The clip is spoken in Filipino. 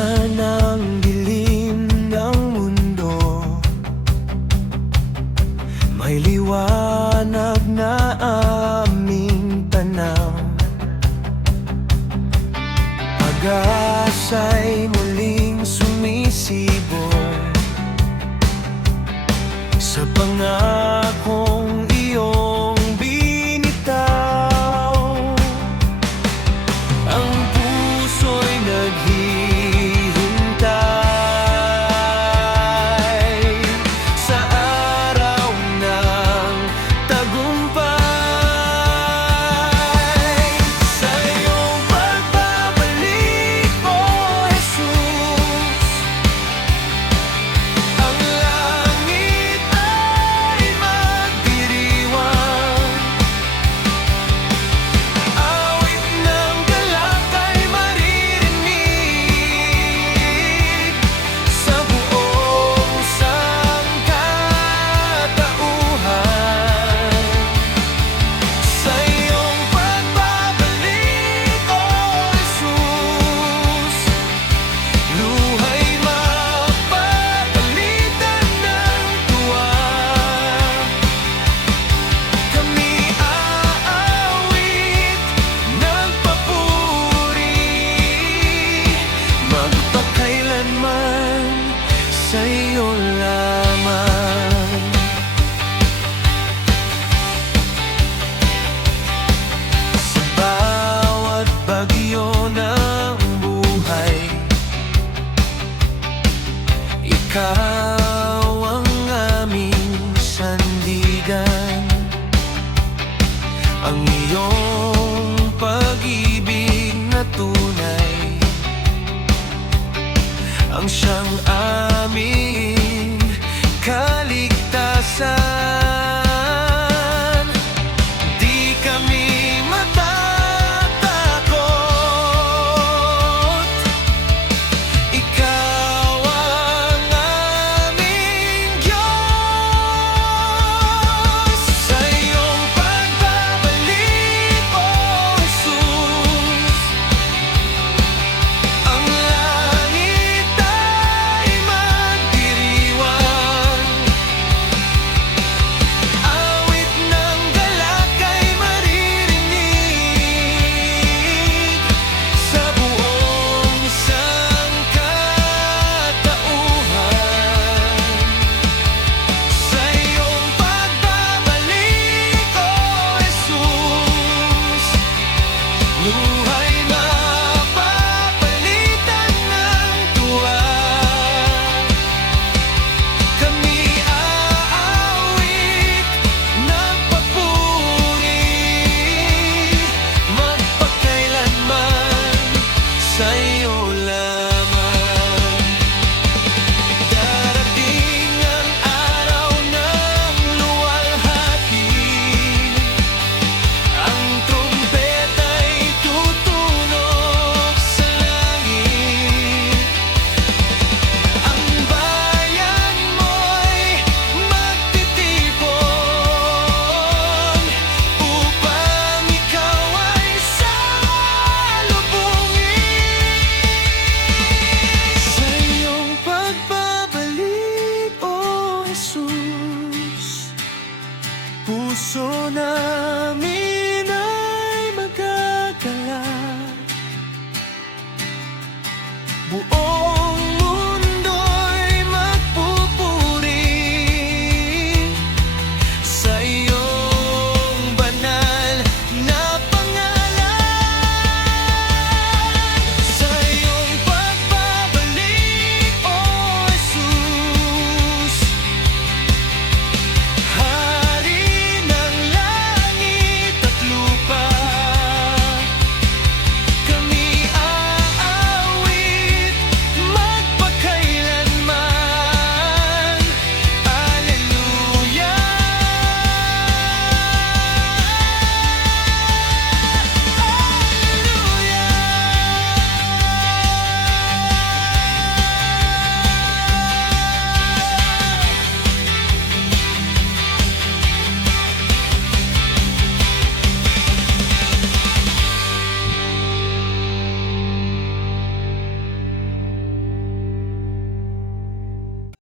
man ang dilim ng mundo, may liwanag na aming tanaw. Pag-asa'y muling sumisibol sa pangakong iyong binitaw. Ang puso'y naghihintay sa araw ng tagumpay. Sa iyong pagbabalik, O Jesus, ang langit ay magdiriwang. Awit ng galak ay maririnig sa buong sangkatauhan. Sa iyong pagbabalik, O Jesus, luha'y mapapalitan ng tuwa. Kami aawit ng papuri, magpakailanman sa iyo lamang. Sa bawat bagyo ng buhay, ikaw ang aming sandigan. Ang iyong pag-ibig na tunay ang siyang aming kaligtasan. Di kami matatakot, ikaw ang aming Diyos. Sa iyong pagbabalik, O Jesus, ang langit ay magdiriwang. Awit ng galak ay maririnig sa buong sangkatauhan. Sa iyong pagbabalik, O Jesus, luha'y mapapalitan ng tuwa. Kami aawit ng papuri, magpakailanman sa iyo lamang. Darating ang araw ng luwalhati, ang trumpeta'y tutunog sa langit. Ang bayan mo'y magtitipon upang ikaw ay salubungin. Sa iyong pagbabalik, O Jesus, puso namin ay magagalak. Buong